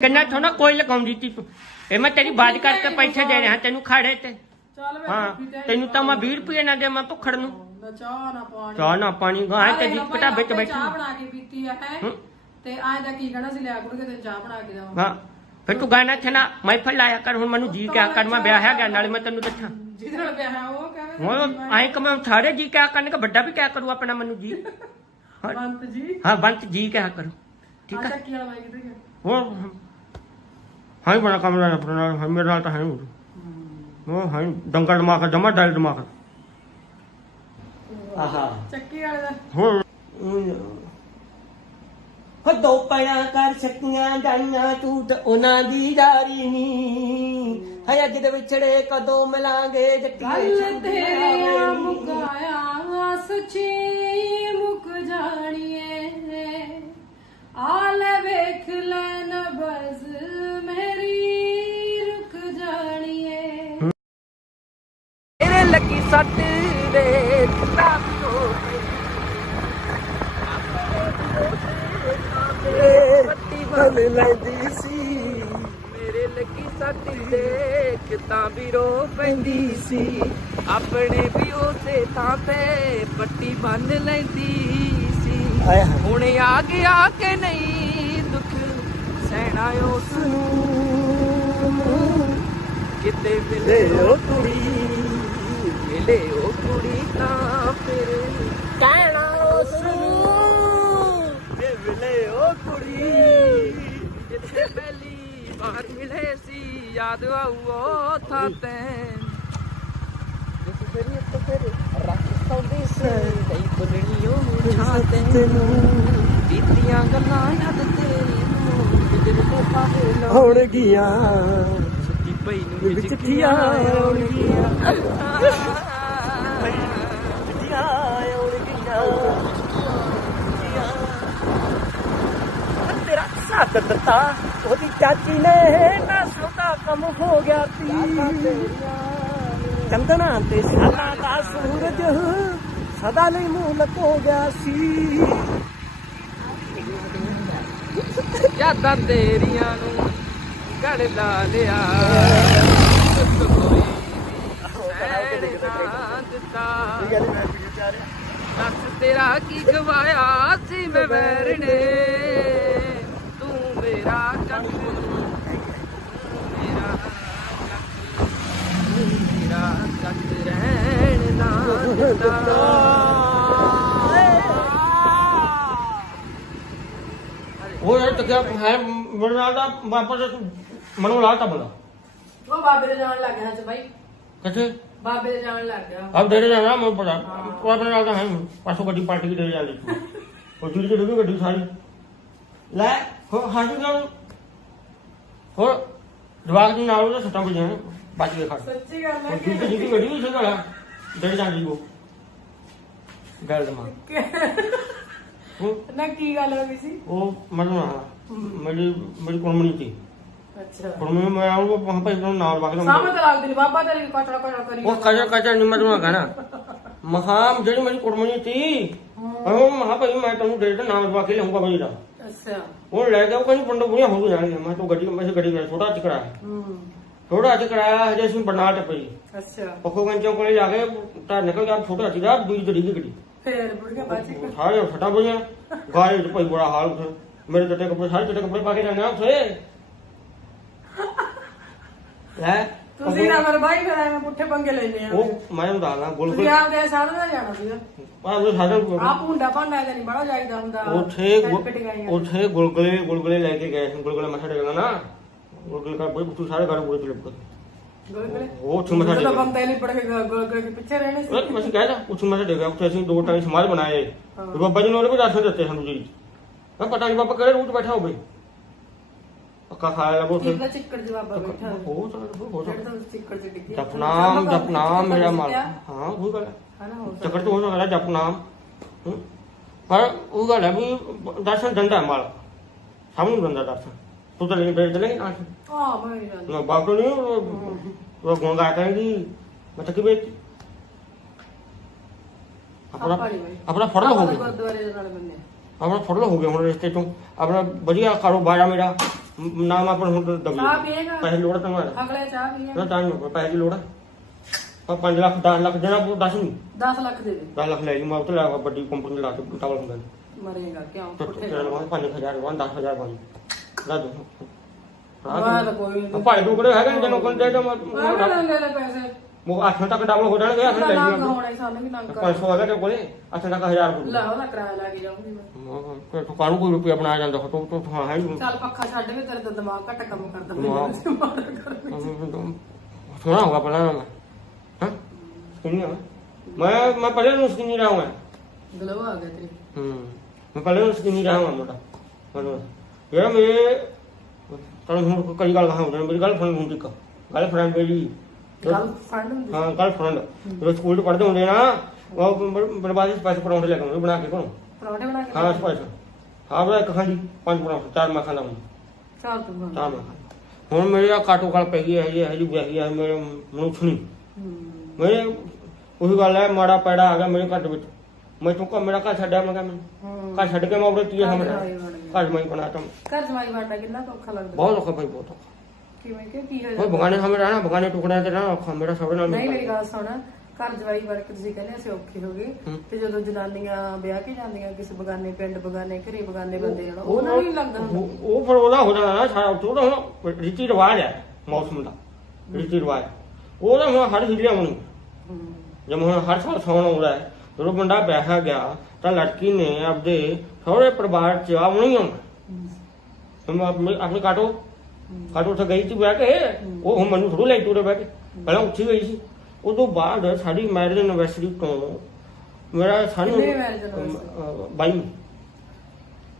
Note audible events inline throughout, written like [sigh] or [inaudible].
ਕੰਨਾ ਥੋੜਾ ਕੋਈ ਲਗਾਉਂਦੀ ਤੀ ਤੂੰ। ਇਹ ਮੈਂ ਤੇਰੀ ਬਾਜ ਕਰਕੇ ਪੈਸੇ ਦੇ ਰਿਹਾ ਤੈਨੂੰ ਖਾੜੇ ਤੇ। ਚੱਲ ਵੇ ਹਾਂ ਤੈਨੂੰ ਤਾਂ ਮੈਂ 20 ਰੁਪਏ ਨਾ ਦੇਵਾਂ ਭੁੱਖੜ ਨੂੰ। ਨਾ ਚਾਹ ਨਾ ਪਾਣੀ। ਚਾਹ ਨਾ ਪਾਣੀ ਗਾਂ ਆਹ ਤੇਰੀ ਦੇਖ ਲਓ ਕਿਤਾਬੇ ਚ ਭਾਈ ਬੈਠੀ ਚਾਹ ਬਣਾ ਕੇ ਪੀਤੀ ਆ ਹੈ? ਹੂੰ। ਤੇ ਆਏ ਦਾ ਕੀ ਕਹਿਣਾ ਸੀ ਲਿਆ ਕੁੜ ਕੇ ਤੈਨੂੰ ਚਾਹ ਬਣਾ ਕੇ ਦੇਵਾਂ। ਹਾਂ ਫਿਰ ਤੂੰ ਗਾਣਾ ਛਨਾ ਮਹਿਫਲ ਲਾਇਆ ਕਰ ਹੁਣ ਮੈਨੂੰ ਜੀ ਕਿਆ ਕਰ ਮੈਂ ਵਿਆਹ ਗਿਆ ਨਾਲੇ ਮੈਂ ਤੈਨੂੰ ਦੱਸਾਂ। ਜਿਹਦੇ ਨਾਲ ਵਿਆਹ ਹੈ ਉਹ ਕਹਵੇ ਹੁਣ ਆਏ ਕਿ ਮੈਂ ਸਾਰੇ ਜੀ ਕਿਆ ਕਰਨ ਕਿ ਵੱਡਾ ਵੀ ਕਿਆ ਕਰੂ ਆਪਣਾ ਮੈਨੂੰ ਜੀ? ਹਾਂ- [laughs] ਬੰਤ ਜੀ। ਹਾਂ ਬੰਤ ਜੀ ਕਿਆ ਕਰੂ ਠੀਕ ਆ? ਹੈ ਚੱਕੀ ਵਾਲਾ ਕਿੱਥੇ ਗਿਆ? ਉਹ ਹਾਂ ਹੀ ਬੜਾ ਕੰਮ ਲਾਇਆ ਆਪਣਾ ਨਾਲ, ਮੇਰੇ ਨਾਲ ਤਾਂ ਹੈ ਨਹੀਂ ਉਹ ਹਾਂ ਡੰਗਾ ਦਿਮਾਗ ਜਮਾ ਡਾਲ ਦਿਮਾਗ ਆਹਾ ਚੱਕੀ ਵਾਲੇ ਦਾ ਹੋਰ ਹੋ ਦੋ ਪਣਾ ਕਰ ਸਕੀਆਂ ਜਾਈਆਂ ਤੂੰ ਤੇ ਉਹਨਾਂ ਦੀ ਯਾਰੀ ਨੀ ਹੈ ਅੱਜ ਦੇ ਵਿਛੜੇ ਕਦੋਂ ਮਿਲਾਂਗੇ ਗੱਲ ਜੱਟੀਏ ਤੇਰਿਆਂ ਵੀ ਰੋ ਪੈਂਦੀ ਸੀ। ਆਪਣੇ ਵੀ ਉਸੇ ਥਾਂ ਤੇ ਪੱਟੀ ਬੰਨ ਲੈਂਦੀ ਸੀ। ਹੁਣ ਆ ਗਿਆ ਕਿ ਨਹੀਂ ਦੁੱਖ ਸਹਿਣਾ ਉਸ ਨੂੰ। ਕਿਤੇ ਮਿਲੇ ਉਹ ਕੁੜੀ ਮਿਲੇ ਉਹ ਕੁੜੀ ਤਾਂ ਫਿਰ ਕਹਿਣਾ ਉਸ ਨੂੰ। ਜੇ ਮਿਲੇ ਉਹ ਕੁੜੀ। ਜਿੱਥੇ ਪਹਿਲੀ ਵਾਰ ਮਿਲੇ ਸੀ ਯਾਦ ਆਊ ਉਹ ਥਾਂ ਤੇ। ਜਿਸ ਇੱਕ ਫਿਰ ਰੱਖ ਸੌਂਦੀ ਸੀ ਨਹੀਂ ਬੁਲਣੀ ਉਹ ਛਾਂ ਤੇ ਬੀਤੀਆਂ ਗੱਲਾਂ ਯਾਦ ਤੇਰੀ ਦਿਲ ਤੇ ਪਾਵੇ ਹੋਣਗੀਆਂ ਸੁੱਤੀ ਪਈ ਨੂੰ ਚਿੱਠੀਆਂ ਆਉਣਗੀਆਂ ਚਿੱਠੀਆਂ ਸਾਥ ਦਿੱਤਾ ਉਹਦੀ ਚਾਚੀ ਨੇ ਨਾ ਸੌਦਾ ਕੰਮ ਹੋ ਗਿਆ ਸੀ। ਚੰਦਨਾ ਤੇ ਸਾਲਾਂ ਦਾ ਸੂਰਜ ਸਦਾ ਲਈ ਮੂੰਹ ਲਕੋ ਗਿਆ ਸੀ। ਯਾਦਾਂ ਤੇਰੀਆਂ ਨੂੰ ਲਿਆ। ਸਹਿਣ ਨਾ ਦਿੱਤਾ ਦੱਸ ਤੇਰਾ ਕੀ ਗਵਾਇਆ ਸੀ ਮੈਂ ਵੈਰਣੇ ਤੂੰ ਮੇਰਾ ਕੱਖ ਮੇਰਾ ਕੱਖ ਮੇਰਾ ਕੱਖ ਰਹਿਣ ਨਾ ਦਿੱਤਾ। ਉਹ ਯਾਰ ਤੱਕਿਆ ਹੈ ਮੇਰੇ ਨਾਲ ਦਾ ਵਾਪਸ ਮਨੋਂ ਲਾਤਾ ਬਲਾ ਉਹ ਬਾਬੇ ਦੇ ਜਾਣ ਲੱਗ ਗਿਆ ਚ ਬਾਈ। ਕਿੱਥੇ? ਬਾਬੇ ਦੇ ਜਾਣ ਲੱਗ ਗਿਆ। ਅਬ ਡੇਰੇ ਜਾਣਾ ਮੈਂ ਪਤਾ। ਉਹ ਆਪਣੇ ਨਾਲ ਤਾਂ ਹੈ। ਪਾਸੋਂ ਗੱਡੀ ਪਾਰਟੀ ਦੇ ਜਾਂਦੀ ਸੀ। ਉਹ ਚੀਜ਼ ਜਿਹੜੀ ਗੱਡੀ ਸਾਰੀ। ਲੈ। ਹੋ ਹਾਂਜੀ ਨਾਲ ਹੋ ਜਵਾਕ ਦੀ ਨਾਲ ਉਹਦਾ ਸੱਟਾਂ ਵਜੀਆਂ ਬਚ ਗਏ ਖੜ। ਸੱਚੀ ਗੱਲ ਹੈ ਕਿ ਚੀਜ਼ ਜਿਹੜੀ ਗੱਡੀ ਨਹੀਂ ਸੀ ਗਾਲਾ ਡੇਰੇ ਜਾਂਦੀ ਉਹ। ਗੱਲ ਦਾ ਮਾਂ ਉਹ ਨਾ ਕੀ ਗੱਲ ਹੋ ਗਈ ਸੀ? ਉਹ ਮੈਨੂੰ ਆ ਮੇਰੀ ਮੇਰੀ ਕੁੜਮਣੀ ਸੀ। ਅੱਛਾ। ਕੁੜਮਣੀ ਮੈਂ ਆਉਂਗਾ ਵਹਾਂ ਭਾਈ ਨੂੰ ਨਾਲ ਵਗ ਸਾਹਮਣੇ ਤਾਂ ਲੱਗਦੀ ਨੀ ਬਾਬਾ ਤੇਰੀ ਕਚੜਾ ਕਚੜਾ ਕਰੀ ਉਹ ਕਜਾ ਕਜਾ ਨਹੀਂ ਮੈਂ ਤੁਹਾਨੂੰ ਕਹਣਾ ਮਹਾਮ ਜਿਹੜੀ ਮੇਰੀ ਕੁੜਮਣੀ ਸੀ। ਉਹ ਮਹਾ ਭਾਈ ਮੈਂ ਤੈਨੂੰ ਦੇ ਦੇ ਨਾਮ ਲਵਾ ਕੇ ਬਈ ਦਾ ਅੱਛਾ। ਉਹ ਲੈ ਗਿਆ ਉਹ ਕਹਿੰਦੀ ਪੰਡੋ ਬੁੜੀਆਂ ਹੋ ਜਾਣਗੀਆਂ ਮੈਂ ਤੂੰ ਗੱਡੀ ਮੈਂ ਗੱਡੀ ਕਰ ਛੋਟਾ ਚ ਕਰਾਇਆ ਹੂੰ। ਥੋੜਾ ਚ ਕਰਾਇਆ ਹਜੇ ਅਸੀਂ ਬਰਨਾਲ ਟੱਪਈ ਅੱਛਾ। ਪੱਖੋ ਗੰਚੋਂ ਕੋਲੇ ਜਾ ਕੇ ਤਾਂ ਨਿਕਲ ਗਿਆ ਛੋਟਾ ਸੀਗਾ ਦੂਜੀ ਗੱਡੀ ਦੀ ਗੱਡੀ। ਫੇਰ ਬੁੜੀਆਂ ਬਾਜੀ ਸਾਰੇ ਫਟਾ ਬਈਆਂ ਗਾੜੀ ਚ ਭਾਈ ਬੜਾ ਹਾਲ ਉੱਥੇ। ਮੇਰੇ ਜੱਟੇ ਕੱਪੜੇ ਸਾਰੇ ਜੱਟੇ ਕੱਪੜੇ ਪਾ ਕੇ ਆ ਉੱਥੇ। [laughs] ਲੈ ਤੁਸੀਂ ਨਾ ਮੇਰੇ ਬਾਈ ਫਿਰ ਐਵੇਂ ਪੁੱਠੇ ਪੰਗੇ ਲੈਨੇ ਆ। ਉਹ ਮੈਂ ਉਹਨੂੰ ਦੱਸਦਾ ਗੁਲਗੁਲ ਤੁਸੀਂ ਆਪਦੇ ਸਾਧਨ ਨਾਲ ਜਾਣਾ ਸੀਗਾ। ਪਰ ਉਹ ਸਾਡੇ ਆ ਭੁੰਡਾ ਭਾਂਡਾ ਤੇ ਨਹੀਂ ਬੜਾ ਜਾਈਦਾ ਹੁੰਦਾ ਉੱਥੇ ਗੁ-। ਉੱਥੇ ਗੁਲਗੁਲੇ ਗੁਲਗੁਲੇ ਲੈ ਕੇ ਗਏ ਸੀ ਗੁਲਗੁਲੇ ਮੱਥਾ ਟੇਕਣਾ ਨਾ। ਗੁਲਗੁਲੇ ਕਾ ਬਈ ਤੂੰ ਸਾਰੇ ਘਰ ਪੂਰੇ ਚਲੇ ਗੋਲਗਲੇ? ਉਹ ਉੱਥੇ ਮੱਥਾ ਜਦੋਂ ਟੇਕਣਾ। ਬੰਦੇ ਨਹੀਂ ਪੜ ਕੇ ਗੋਲਗਲੇ ਦੇ ਪਿੱਛੇ ਰਹਿਣੇ ਸੀ। ਉਹ ਮੈਂ ਕਹਿਦਾ ਉੱਥੇ ਮੱਥਾ ਟੇਕਿਆ ਉੱਥੇ ਅਸੀਂ ਦੋ ਟਾਈਮ ਸਮਾਜ ਬਣਾਏ। ਤੇ ਬਾਬਾ ਜੀ ਨੇ ਉਹਨੇ ਵੀ ਦਰਸ਼ਨ ਦਿੱਤੇ ਸਾਨੂੰ ਜੀ ਮੈਂ ਪਤਾ ਨਹੀਂ ਬਾਬਾ ਕਿਹੜੇ ਰੂਟ ਬੈਠਾ ਹੋਵੇ। ਪੱਕਾ ਖਾਇਆ ਲਗੋ ਉੱਥੇ ਕਿੰਨਾ ਚਿੱਕੜ ਬਾਬਾ ਬੈਠਾ। ਹੋ ਸਕਦਾ ਹੋ ਜਿਹੜਾ ਸਕਦਾ ਤਾਂ ਚਿੱਕੜ ਚ ਡਿੱਗੀ ਜਪਨਾਮ ਜਪਨਾਮ ਮੇਰਾ ਮਾਲ ਹਾਂ ਉਹ ਗੱਲ ਹੈ ਹਨਾ ਹੋ ਚੱਕਰ ਤੋਂ ਹੋ ਸਕਦਾ ਜਪਨਾਮ ਹੂੰ। ਪਰ ਉਹ ਗੱਲ ਹੈ ਵੀ ਦਰਸ਼ਨ ਦਿੰਦਾ ਮਾਲ ਸਭ ਨੂੰ ਦਿੰਦਾ ਦਰਸ਼ਨ। ਤੂੰ ਤਾਂ ਨਹੀਂ ਬੇਚ ਲੈ ਨਾ ਮੈਂ ਨਹੀਂ ਨਾ ਬਾਪ ਨਹੀਂ ਉਹ ਗੁਣ ਗਾ ਕਹਿੰਦੀ ਮੈਂ ਤਾਂ ਕਿ ਵੇਚ ਆਪਣਾ ਆਪਾਂ ਨੀ ਬਈ। ਆਪਣਾ ਫੜਲ ਹੋ ਗਿਆ। ਗੁਰਦੁਆਰੇ ਦੇ ਨਾਲ ਬੰਨੇ। ਆਪਣਾ ਫੜਲ ਹੋ ਗਿਆ ਹੁਣ ਰਿਸ਼ਤੇ ਤੋਂ। ਆਪਣਾ ਵਧੀਆ ਕਾਰੋਬਾਰ ਆ ਮੇਰਾ। ਮ- ਨਾਮ ਆਪਣ ਹੁਣ ਦਬੀ ਪੀਏਗਾ? ਪੈਸੇ ਲੋੜ ਤਾਂ ਮਾਰ ਅਗਲੇ ਚਾਹ ਪੀਏ ਨਾ ਤਾਂ ਨਹੀਂ ਪੈਸੇ ਦੀ ਲੋੜ ਆ। ਪਰ 5 ਲੱਖ 10 ਲੱਖ ਦੇਣਾ ਪਊ 10 ਨਹੀਂ 10 ਲੱਖ ਦੇ ਦੇ। 10 ਲੱਖ ਲੈ ਲਈ ਮੈਂ ਲਾ ਕੇ ਵੱਡੀ ਕੰਪਨੀ ਲਾ ਕੇ ਟਾਵਲ ਹੁੰਦਾ ਮਰੇਗਾ ਕਿਉਂ? ਤੇ ਪੁੱਠੇ ਤੇਰੇ ਲਵਾਂ 5000 ਲਵਾਂ 10000 ਬਣ ਲਾ ਦੋ ਮੈਂ ਤਾਂ ਕੋਈ ਨਹੀਂ ਭਾਈ ਟੁਕੜੇ ਹੈਗੇ ਨੇ ਜਨੋਂ ਕੋਲ ਦੇ ਦੋ ਮੈਂ ਲੈ ਲੈ ਲੈ ਪੈਸੇ ਉਹ 8 ਤੱਕ ਡਬਲ ਹੋ ਜਾਣਗੇ ਅੱਠ ਲੈ ਲੰਗ ਲਈ ਹੋਣੇ ਸਾਨੂੰ ਵੀ ਲੰਗ 500 ਹੈਗਾ ਤੇ ਕੋਲੇ 8 ਤੱਕ 1000 ਹੋ ਲੈ ਉਹਦਾ ਕਿਰਾਇਆ ਲੈ ਕੇ ਜਾਊਂਗੀ ਮੈਂ। ਤੂੰ ਕਾਹਨੂੰ ਕੋਈ ਰੁਪਿਆ ਬਣਾਇਆ ਜਾਂਦਾ ਤੂੰ ਤੂੰ ਹਾਂ ਹੈ ਨੀ। ਚੱਲ ਪੱਖਾ ਛੱਡ ਵੀ ਤੇਰੇ ਤਾਂ ਦਿਮਾਗ ਘੱਟ ਕੰਮ ਕਰਦਾ। ਮੈਨੂੰ ਮਾਰ ਕਰ ਸੋਹਣਾ ਹੋਗਾ ਪਹਿਲਾਂ ਮੈਂ। ਹਾਂ? ਸੁਣੀ ਆ ਮੈਂ ਮੈਂ ਪਹਿਲੇ ਨੂੰ ਸਕਿਨੀ ਰਹਾ ਹਾਂ ਗਲੋ ਆ ਗਿਆ ਤੇਰੇ। ਹੂੰ ਮੈਂ ਪਹਿਲੇ ਨੂੰ ਸਕਿਨੀ ਰਹਾ ਹਾਂ ਮੋਟਾ ਮੈਨੂੰ ਯਾਰ ਮੇਰੇ ਤੁਹਾਨੂੰ ਹੁਣ ਕਈ ਗੱਲ ਕਹਾਂ ਮੇਰੀ ਗੱਲ ਫਰੈਂਡ ਹੁੰਦੀ ਕਾ ਗੱਲ ਫਰੈਂਡ ਮੇਰੀ। ਹੁੰਦੀ ਹਾਂ ਗੱਲ ਫਰੈਂਡ ਜਦੋਂ ਸਕੂਲ ਚ ਪੜ੍ਹਦੇ ਹੁੰਦੇ ਨਾ ਉਹ ਬਰਬਾਦੀ ਪੈਸੇ ਪਰੌਂਠੇ ਲੈ ਕੇ ਆਉਂਦੇ ਬਣਾ ਕੇ ਕੋਣ ਪਰੌਂਠੇ ਬਣਾ ਕੇ ਹਾਂ ਪੈਸੇ ਹਾਂ ਬੜਾ ਇੱਕ ਖਾਂਦੀ ਪੰਜ ਪਰੌਂਠੇ ਚਾਰ ਮੈਂ ਖਾਂਦਾ ਹੁੰਦਾ ਚੱਲ ਤੂੰ ਬਣਾ ਚਾਰ ਮੈਂ ਹੁਣ ਮੇਰੇ ਆ ਕਾਟੋ ਕਾਲ ਪੈ ਗਈ ਹੈ ਜੀ ਹੈ ਜੀ ਵਿਆਹੀ ਹੈ ਮੇਰੇ ਮਨੁੱਖ ਨਹੀਂ ਮੇਰੇ ਉਹੀ ਗੱਲ ਹੈ ਮਾੜਾ ਪੈੜਾ ਆ ਗਿਆ ਮੇਰੇ ਘਰ ਵਿੱਚ। ਮੈਂ ਤੂੰ ਕਾ ਮੇਰਾ ਘਰ ਛੱਡਿਆ ਮੈਂ ਮੈਨੂੰ। ਹੂੰ। ਘਰ ਛੱਡ ਕੇ ਮੈਂ ਉਹਦੇ ਕੀ ਸਮਝ ਘਰ ਜਮਾਈ ਬਣਾਤਾ ਘਰ ਜਮਾਈ ਬਣਨਾ ਕਿੰਨਾ ਕੁ ਔਖਾ ਲੱਗਦਾ। ਬਹੁਤ ਔਖਾ ਭਾਈ ਬਹੁਤ ਔਖਾ। ਕਿਵੇਂ ਕਿ ਕੀ ਹੋ ਉਹ ਜਾਂਦਾ? ਬਗਾਨੇ ਸਾਹਮਣੇ ਰਹਿਣਾ ਬਗਾਨੇ ਟੁਕੜਿਆਂ ਤੇ ਰਹਿਣਾ ਔਖਾ ਮੇਰਾ ਸਭ ਨਾਲ ਨਹੀਂ ਮੇਰੀ ਗੱਲ ਸੁਣ ਘਰ ਜਵਾਈ ਬਣ ਕੇ ਤੁਸੀਂ ਕਹਿੰਦੇ ਅਸੀਂ ਔਖੇ ਹੋ ਗਏ। ਤੇ ਜਦੋਂ ਜਨਾਨੀਆਂ ਵਿਆਹ ਕੇ ਜਾਂਦੀਆਂ ਕਿਸੇ ਬਗਾਨੇ ਪਿੰਡ ਬਗਾਨੇ ਘਰੇ ਬਗਾਨੇ ਬੰਦੇ ਨਾਲ ਉਹਨਾਂ ਨੂੰ ਨਹੀਂ ਲੱਗਦਾ। ਉਹ ਉਹ ਫਿਰ ਉਹਦਾ ਹੋ ਜਾਣਾ ਨਾ ਸਾਰਾ ਉਹਦਾ ਹੁਣ ਰੀਤੀ ਰਿਵਾਜ ਹੈ ਮੌਸਮ ਦਾ ਰੀਤੀ ਰਿਵਾਜ। ਉਹਦਾ ਹੁਣ ਹਰ ਹਿੱਲਿਆ ਹੁਣ ਜਿਵੇਂ ਹੁਣ ਹਰ ਸਾਲ ਸੌਣ ਆਉਂਦਾ ਹੈ ਜਦੋਂ ਮੁੰਡਾ ਵਿਆਹਿਆ ਗਿਆ ਤਾਂ ਲੜਕੀ ਨੇ ਆਪਦੇ ਸਹੁਰੇ ਪਰਿਵਾਰ ਚ ਆਉਣਾ ਹੁਣ ਆਪਣੇ ਆਪਣੇ ਕਾਟੋ। ਕਾਟੋ ਉੱਥੇ ਗਈ ਸੀ ਵਿਆਹ ਕੇ। ਉਹ ਹੁਣ ਮੈਨੂੰ ਥੋੜ੍ਹਾ ਲੈ ਟੂਰੇ ਬਹਿ ਕੇ। ਪਹਿਲਾਂ ਉੱਥੇ ਗਈ ਸੀ। ਉਦੋਂ ਬਾਅਦ ਸਾਡੀ ਮੈਰਿਜ ਐਨਵਰਸਰੀ ਤੋਂ ਮੇਰਾ ਸਾਨੂੰ ਕਿੰਨੇ? ਬਾਈ।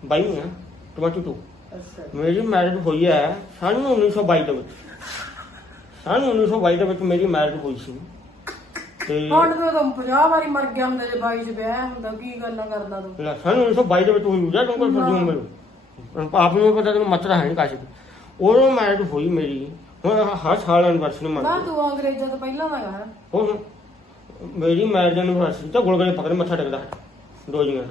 ਬਾਈ ਆ 22 ਅੱਛਾ। ਮੇਰੀ ਮੈਰਿਜ ਹੋਈ ਹੈ ਸਾਨੂੰ 1922 ਦੇ ਵਿੱਚ। ਸਾਨੂੰ 1922 ਦੇ ਵਿੱਚ ਮੇਰੀ ਮੈਰਿਜ ਹੋਈ ਸੀ। ਤੇ ਹੁਣ ਤਾਂ ਤੂੰ 50 ਵਾਰੀ ਮਰ ਗਿਆ ਹੁੰਦਾ ਜੇ ਬਾਈ ਚ ਵਿਆਹ ਹੁੰਦਾ ਕੀ ਗੱਲਾਂ ਕਰਦਾ ਤੂੰ? ਲੈ, ਸਾਨੂੰ 1922 ਦੇ ਵਿੱਚ ਹੋਈ ਤੂੰ ਕੋਈ ਫਰਜ਼ੀ ਮੈਨੂੰ ਹੁਣ ਆਪ ਨੂੰ ਪਤਾ ਤੈਨੂੰ ਮਤਰਾ ਹੈ ਨਹੀਂ ਕਾਸ਼ ਉਦੋਂ ਮੈਰਿਜ ਹੋਈ ਮੇਰੀ। ਹੁਣ ਹਰ ਸਾਲ ਐਨਵਰਸਰੀ ਨਾ ਮੰਨਦੇ। ਤੂੰ ਅੰਗਰੇਜ਼ਾਂ ਤੋਂ ਪਹਿਲਾਂ ਦਾ ਗਾ ਹੁਣ ਮੇਰੀ ਮੈਰਿਜ ਐਨਵਰਸਰੀ ਤਾਂ ਗੁਲਗੁਲੇ ਪਕੜ ਮੱਥਾ ਟੇਕਦਾ ਦੋ ਜੀਆਂ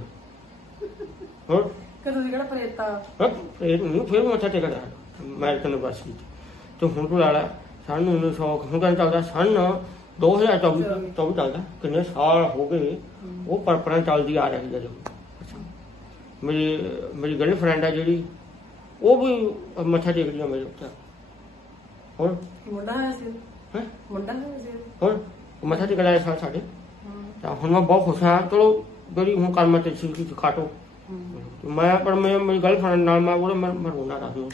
ਹੋਰ? ਕਿ ਤੁਸੀਂ ਕਿਹੜਾ ਪ੍ਰੇਤਾ? ਹਾਂ, ਇਹ ਨਹੀਂ ਫਿਰ ਵੀ ਮੱਥਾ ਟੇਕਦਾ ਮੈਰਿਜ ਐਨਵਰਸਰੀ ਤੇ ਹੁਣ ਤੂੰ ਲਾ ਲਾ ਸਾਨੂੰ 1900 ਹੁਣ ਕਹਿੰਦਾ ਚੱਲਦਾ ਸਨ 2024 24 ਚੱਲਦਾ ਕਿੰਨੇ ਸਾਲ ਹੋ ਗਏ ਉਹ ਪਰਪਰਾਂ ਚੱਲਦੀ ਆ ਰਹੀ ਹੈ ਜਦੋਂ। ਮੇਰੀ ਮੇਰੀ ਗਰਲਫ੍ਰੈਂਡ ਆ ਜਿਹੜੀ ਉਹ ਵੀ ਮੱਥਾ ਟੇਕਦੀ ਆ ਮੇਰੇ ਉੱਤੇ। ਹੋਰ? ਮੁੰਡਾ ਹੈ ਸੀ। ਹੈ? ਮੁੰਡਾ ਹੈ ਸੀ। ਉਹ ਮੱਥਾ ਹੈ ਸਾਲ ਸਾਡੇ। ਤਾਂ ਹੁਣ ਮੈਂ ਬਹੁਤ ਖੁਸ਼ ਹਾਂ। ਚਲੋ ਮੇਰੀ ਹੁਣ ਕਰਮਾਂ ਤੇ ਸੀ ਕਿ ਖਾਟੋ ਹੂੰ। ਮੈਂ ਪਰ ਮੈਂ ਮੇਰੀ ਗਰਲਫ੍ਰੈਂਡ ਨਾਲ ਮੈਂ ਉਹਦੇ ਮੈਂ ਮੈਂ ਰੋਣਾ ਰਾਤ ਨੂੰ।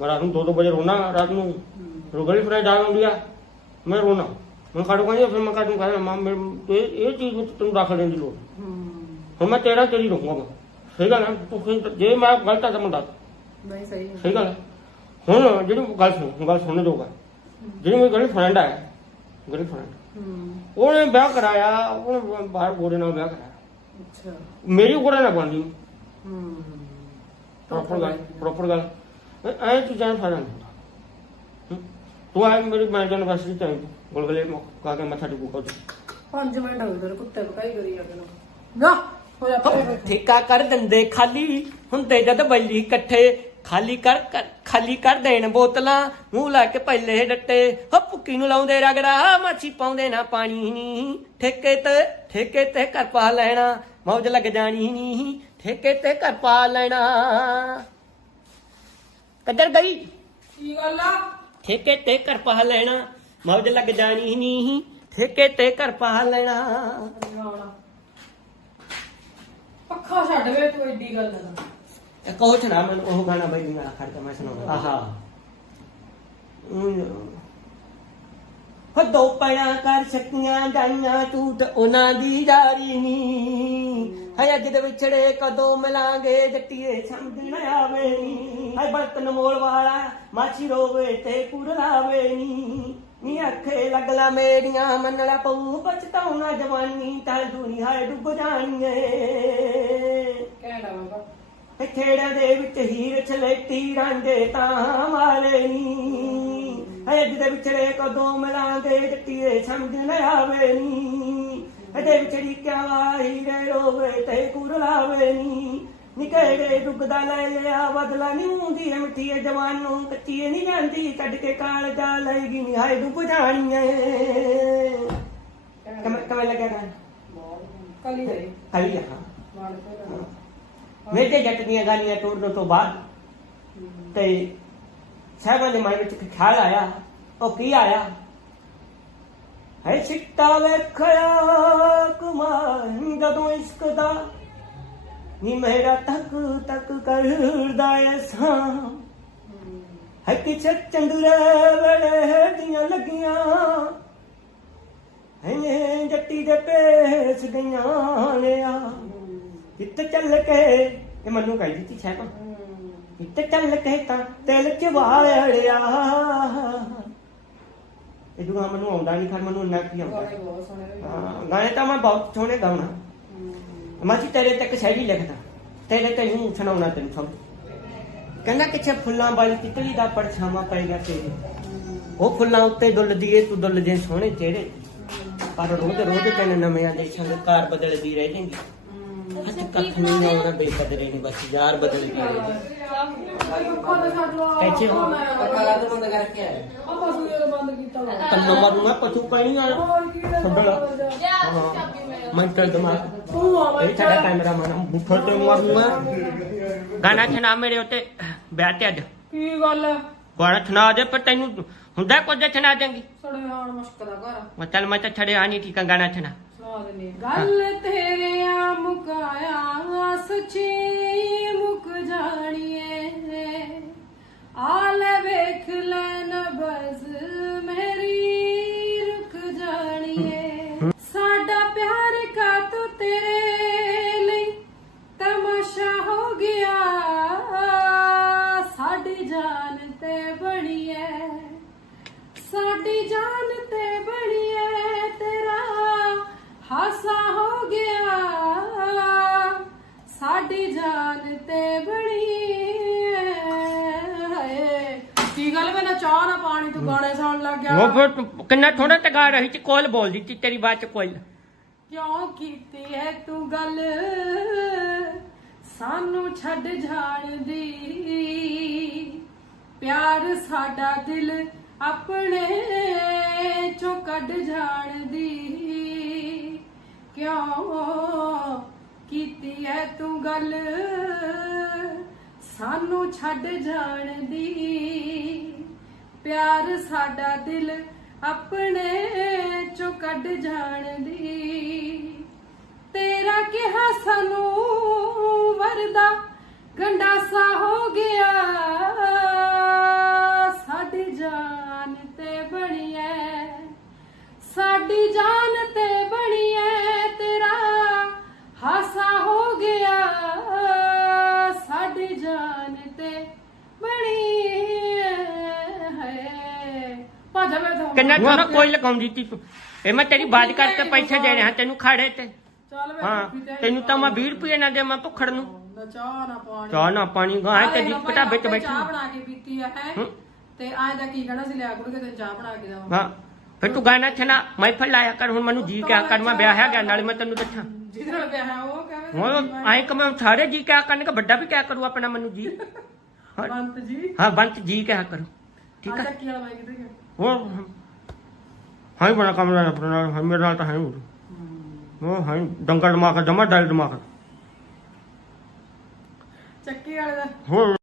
ਮੈਂ ਰਾਤ ਨੂੰ 2-2 ਵਜੇ ਰੋਣਾ ਰਾਤ ਨੂੰ ਰੋ ਗਰਲਫ੍ਰੈਂਡ ਆ। ਮੈਂ ਰੋਣਾ ਮੈਂ ਕਾਟੋ ਕਹਿੰਦੀ ਫਿਰ ਮੈਂ ਕਾਟੋ ਕਹਿੰਦਾ? ਮਾਂ ਮੇਰੇ ਇਹ ਇਹ ਚੀਜ਼ ਵਿੱਚ ਤੈਨੂੰ ਰੱਖ ਦੇਣ ਦੀ ਲੋੜ। ਹੁਣ ਮੈਂ ਤੇਰਾ ਤੇਰੀ ਰੋਕੂਗਾ ਮੈਂ। ਸਹੀ ਗੱਲ ਹੈ ਤੂੰ ਫਿਰ- ਜੇ ਮੈਂ ਗਲਤ ਆ ਤਾਂ ਮੈਂ ਦੱਸ। ਨਹੀਂ ਸਹੀ ਹੈ ਸਹੀ ਗੱਲ ਹੈ। ਹੁਣ ਜਿਹੜੀ ਗੱਲ ਸੁਣ ਗੱਲ ਸੁਣਨ ਜੋਗਾ ਜਿਹੜੀ ਮੇਰੀ ਗਰਲਫ੍ਰੈਂਡ ਹੈ ਗਰਲਫ੍ਰੈਂਡ ਹੂੰ। ਉਹਨੇ ਵਿਆਹ ਕਰਾਇਆ ਉਹਨੇ ਬਾਹਰ ਗੋਰੇ ਨਾਲ ਵਿਆਹ ਕਰਾਇਆ। ਅੱਛਾ। ਮੇਰੀ ਗੋਰੇ ਨਾਲ ਬਣਦੀ ਹੂੰ। ਪ੍ਰੋਪਰ ਗੱਲ ਪ੍ਰੋਪਰ ਗੱਲ। ਇਹ ਚੀਜ਼ਾਂ ਦਾ ਫਾਇਦਾ ਨਹੀਂ ਹੁੰਦਾ। ਹਮ? ਤੂੰ ਆ ਮੇਰੀ ਮੈਂ ਯੂਨੀਵਰਸਿਟੀ ਆਈ। ਗੁਲਗਲੇ ਕਾ ਕੇ ਮੱਥਾ ਟੇਕੂ 5 ਮਿੰਟ ਹੋ ਗਏ ਤੇਰੇ ਕੁੱਤੇ ਬਕਾਈ ਕਰੀ ਜਾਂਦੇ ਨੂੰ। ਨਾ ਹੋ ਜਾ ਪਰੇ ਬੈਠ। ਠੇਕਾ ਕਰ ਦਿੰਦੇ ਖਾਲੀ। ਹੁੰਦੇ ਜਦ ਬੈਲੀ ਇਕੱਠੇ। ਖਾਲੀ ਕਰ ਕਰ- ਖਾਲੀ ਕਰ ਦੇਣ ਬੋਤਲਾਂ। ਮੂੰਹ ਲਾ ਕੇ ਪਹਿਲੇ ਡੱਟੇ। ਹੋ ਭੁੱਕੀ ਨੂੰ ਲਾਉਂਦੇ ਰਗੜਾ? ਮਾਛੀ ਪਾਉਂਦੇ ਨਾ ਪਾਣੀ ਨੀ। ਠੇਕੇ ਤੇ ਠੇਕੇ ਤੇ ਘਰ ਪਾ ਲੈਣਾ। ਮੌਜ ਲੱਗ ਜਾਣੀ ਨੀ। ਠੇਕੇ ਤੇ ਘਰ ਪਾ ਲੈਣਾ। ਕਿੱਧਰ ਗਈ? ਕੀ ਗੱਲ ਆ? ਠੇਕੇ ਤੇ ਘਰ ਪਾ ਲੈਣਾ। ਮੌਜ ਲੱਗ ਜਾਣੀ ਨੀ। ਠੇਕੇ ਤੇ ਘਰ ਪਾ ਲੈਣਾ। ਪੱਖਾ ਛੱਡ ਵੇ ਤੂੰ ਏਡੀ ਗੱਲ ਨਾ ਇੱਕ ਉਹ ਸੁਣਾ ਮੈਨੂੰ ਉਹ ਗਾਣਾ ਬਈ ਨਾਲ ਖੜ ਕੇ ਮੈਂ ਸੁਣਾਉਂਦਾ। ਆਹਾ। ਹੋ। ਦੋ ਪੈਣਾ ਕਰ ਸਕੀਆਂ ਜਾਈਆਂ ਤੂੰ ਤੇ ਉਹਨਾਂ ਦੀ ਜਾਰੀ ਨੀ। ਹੈ ਅੱਜ ਦੇ ਵਿਛੜੇ ਕਦੋਂ ਮਿਲਾਂਗੇ ਜੱਟੀਏ ਸਮਝ ਨਾ ਆਵੇ ਨੀ। ਬਰਤਨ ਮੋਲ ਵਾਲਾ ਮਾਛੀ ਰੋਵੇ ਤੇ ਕੁਰਲਾਵੇ ਨੀ। ਨੀ ਅੱਖੇ ਲੱਗਲਾ ਮੇਰੀਆਂ ਮੰਨਲਾ ਪਊ ਬਚਤਾਉਣਾ ਜਵਾਨੀ ਤਾਂ ਦੁਨੀਆ ਡੁੱਬ ਜਾਣੀਏ। ਕਹਿਣਾ ਬਾਬਾ। ਖੇੜਾਂ ਦੇ ਵਿੱਚ ਹੀਰ ਛਲੇਟੀ ਰਾਂਝੇ ਤਾਂ ਵਾਲੇ ਨੀ। ਹੈ ਅੱਜ ਦੇ ਵਿਚੜੇ ਕਦੋਂ ਮਿਲਾਂਗੇ ਜੱਟੀਏ ਸਮਝ ਨਾ ਆਵੇ ਨੀ। ਇਹਦੇ ਵਿਚੜੀ ਕਿਆ ਹੀਰੇ ਰੋਵੇ ਤੇ ਕੁਰਲਾਵੇ ਨੀ। ਗਏ ਦੁੱਗਦਾ ਲੈ ਲਿਆ ਬਦਲਾ ਨਹੀਂ ਹੁੰਦੀ ਐ ਮਿੱਠੀ ਜਵਾਨ। ਨੂੰ ਕੱਚੀ ਨਹੀਂ ਜਾਂਦੀ ਕੱਢ ਕੇ ਕਾਲ ਜਾ ਲੈਗੀ ਨਹੀਂ ਹਾਏ ਬੁਝਾਣੀ ਐ ਕਮੇ ਕਮੇ ਲੱਗਿਆ ਗਾਣਾ? ਕਲੀ ਕਲੀ ਆ ਵਾਲ ਮੇਰੇ ਜੱਟ ਦੀਆਂ ਗਾਲੀਆਂ ਤੋੜਨ ਤੋਂ ਬਾਅਦ ਤੇ ਸਾਹਿਬਾਂ ਦੇ ਮਨ ਵਿੱਚ ਖਿਆਲ ਆਇਆ, ਉਹ ਕੀ ਆਇਆ? ਹੈ ਸਿੱਟਾ ਵੇਖਿਆ ਕੁਮਾਰ, ਜਦੋਂ ਇਸ਼ਕ ਦਾ ਨੀ ਮੇਰਾ ਤੱਕ ਤੱਕ ਕਰਦਾ ਐਸਾਂ ਹੈ। ਕਿਛ ਚੰਦਰੇ ਬੜੇ ਦੀਆਂ ਲੱਗੀਆਂ ਹੈ ਜੱਟੀ ਦੇ ਪੇਸ ਗਈਆਂ ਨੇ ਆ। ਕਿੱਤ ਚੱਲ ਕੇ ਇਹ ਮੈਨੂੰ ਕਹਿੰਦੀ ਸੀ ਸਾਹਿਬਾਂ ਕਿੱਤ ਚੱਲ ਕੇ ਤਾਂ ਦਿਲ ਚ ਵਾਲਿਆ ਇਹ ਦੁਆ ਮੈਨੂੰ ਆਉਂਦਾ ਨਹੀਂ ਖਰ ਮੈਨੂੰ ਇੰਨਾ ਕੀ ਆਉਂਦਾ। ਗਾਣੇ ਬਹੁਤ ਸੋਹਣੇ ਹੋਏ। ਹਾਂ, ਗਾਣੇ ਤਾਂ ਮੈਂ ਬਹੁਤ ਸੋਹਣੇ ਗਾਉਣਾ। ਮੈਂ ਜੀ ਤੇਰੇ ਤੱਕ ਸ਼ਾਇਰੀ ਲਿਖਦਾ। ਤੇਰੇ ਤੈਨੂੰ ਸੁਣਾਉਣਾ ਤੈਨੂੰ ਸਭ। ਕਹਿੰਦਾ ਕਿਛੇ ਫੁੱਲਾਂ ਵਾਲੀ ਤਿਤਲੀ ਦਾ ਪਰਛਾਵਾਂ ਪਏਗਾ ਤੇਰੇ। ਉਹ ਫੁੱਲਾਂ ਉੱਤੇ ਡੁੱਲਦੀ ਏ ਤੂੰ ਡੁੱਲ ਜੇ ਸੋਹਣੇ ਚਿਹਰੇ। ਪਰ ਰੋਜ਼ ਰੋਜ਼ ਤੈਨੂੰ ਨਵਿਆਂ ਦੇਸ਼ਾਂ ਦੇ ਕਾਰ ਬਦਲਦੀ ਰਹਿ ਜਾਂਦੀ। ਅੱਜ ਕੱਖ ਨਹੀਂ ਆਉਣਾ ਬੇਕਦਰੇ ਨਹੀਂ ਬਸ ਯਾਰ ਬਦਲ ਦਾ ਬੰਦ ਕੀਤਾ ਵਾ। ਤੰਨੋਂ ਮਾਰੂੰਗਾ ਪਸ਼ੂ ਪਾਣੀ ਵਾਲਾ ਕੀ ਛੱਡਣਾ ਮੈਂ ਕਰ ਦਮਾ ਤੂੰ ਆ ਇਹ ਸਾਡਾ ਕੈਮਰਾਮੈਨ ਬੁੱਠਾ ਤੇ ਮਾਰੂੰਗਾ ਗਾਣਾ ਸੁਣਾ ਮੇਰੇ ਉੱਤੇ। ਵਿਆਹ ਤੇ ਅੱਜ। ਕੀ ਗੱਲ ਹੈ? ਗਾਣਾ ਸੁਣਾ ਦੇ ਪਰ ਤੈਨੂੰ ਹੁੰਦਾ ਕੁਝ ਸੁਣਾ ਦੇਂਗੀ। ਸੜੇ ਆਣ ਮੁਸ਼ਕ ਦਾ ਘਰ ਮੈਂ ਚੱਲ ਮੈਂ ਤਾਂ ਛੜਿਆ ਨਹੀਂ ਠੀਕ ਆ ਗਾਣਾ ਸੁਣਾ। ਗੱਲ ਤੇਰੇ ਆ ਮੁਕਾਇਆ ਸੱਚੀ ਮੁਕ ਜਾਣੀਏ। ਆ ਲੈ ਵੇਖ ਲੈ ਨਬਜ਼ ਗਾਣੇ ਸੁਣਨ ਲੱਗ ਗਿਆ। ਉਹ ਫਿਰ ਤੂੰ ਕਿੰਨਾ ਥੋੜਾ ਟਗਾ ਰਹੀ ਚ ਕੋਲ ਬੋਲਦੀ ਤੀ ਤੇਰੀ ਬਾਤ ਚ ਕੋਲ ਕਿਉਂ ਕੀਤੀ ਹੈ ਤੂੰ ਗੱਲ? ਸਾਨੂੰ ਛੱਡ ਜਾਣ ਦੀ। ਪਿਆਰ ਸਾਡਾ ਦਿਲ ਆਪਣੇ ਚੋਂ ਕੱਢ ਜਾਣ ਦੀ। ਕਿਉਂ ਕੀਤੀ ਹੈ ਤੂੰ ਗੱਲ? ਸਾਨੂੰ ਛੱਡ ਜਾਣ ਦੀ। ਪਿਆਰ ਸਾਡਾ ਦਿਲ ਆਪਣੇ ਚੋਂ ਕੱਢ ਜਾਣ ਦੀ ਤੇਰਾ ਕਿਹਾ ਸਾਨੂੰ ਵਰਦਾ ਗੰਡਾਸਾ ਹੋ ਗਿਆ। ਸਾਡੀ ਜਾਨ ਤੇ ਬਣੀ ਐ ਸਾਡੀ ਜਾਨ ਤੇ ਬਣੀ ਤਾਂ ਕਿੰਨਾ ਥੋੜਾ ਕੋਈ ਲਗਾਉਂਦੀ ਤੀ ਤੂੰ। ਇਹ ਮੈਂ ਤੇਰੀ ਬਾਤ ਕਰਕੇ ਪੈਸੇ ਦੇ ਰਿਹਾ ਤੈਨੂੰ ਖਾੜੇ ਤੇ। ਚੱਲ ਵੇ ਹਾਂ ਤੈਨੂੰ ਤਾਂ ਮੈਂ 20 ਰੁਪਏ ਨਾ ਦੇਵਾਂ ਭੁੱਖੜ ਨੂੰ। ਨਾ ਚਾਹ ਨਾ ਪਾਣੀ। ਚਾਹ ਨਾ ਪਾਣੀ ਗਾਂ ਤੇ ਦੀ ਵਿੱਚ ਆਪੇ ਬੈਠੀ। ਚਾਹ ਬਣਾ ਕੇ ਪੀਤੀ ਆ ਹੈ? ਹੂੰ। ਤੇ ਆਏ ਦਾ ਕੀ ਕਹਿਣਾ ਸੀ ਲਿਆ ਕੁੜ ਕੇ ਤੇ ਚਾਹ ਬਣਾ ਕੇ ਦੇਵਾਂ ਹਾਂ। ਫਿਰ ਤੂੰ ਗਾਣਾ ਛਣਾ ਮੈਂ ਫਿਰ ਲਾਇਆ ਕਰ ਹੁਣ ਮੈਨੂੰ ਜੀ ਕਿਆ ਕਰ ਮੈਂ ਵਿਆਹ ਹੈ ਗਿਆ ਨਾਲੇ ਮੈਂ ਤੈਨੂੰ ਦੱਸਾਂ। ਜਿਹਦੇ ਨਾਲ ਪਿਆ ਹੈ ਉਹ ਕਹੇ ਹੁਣ ਆਏ ਕਿ ਮੈਂ ਸਾਰੇ ਜੀ ਕਿਆ ਕਰਨ ਕਿ ਵੱਡਾ ਵੀ ਕਿਆ ਕਰੂ ਆਪਣਾ ਮੈਨੂੰ ਜੀ? [laughs] ਹਾਂ- ਬੰਤ ਜੀ। ਹਾਂ ਬੰਤ ਜੀ ਕਿਆ ਕਰੂ? ਠੀਕ ਆ? ਹੈ ਚੱਕੀ ਵਾਲਾ ਬਾਈ ਕਿੱਥੇ ਗਿਆ? ਹੋਰ ਹਾਂ ਬੜਾ ਕੰਮ ਲੈਣਾ ਆਪਣਾ ਹਾਂ ਮੇਰੇ ਨਾਲ ਤਾਂ ਹੈ ਹੀ ਉਹ ਹਾਂ ਡੰਗਰ ਦਿਮਾਗ ਜਮਾ ਡਲ ਦਿਮਾਗ ਚੱਕੀ ਵਾਲੇ ਦਾ ਹੋਰ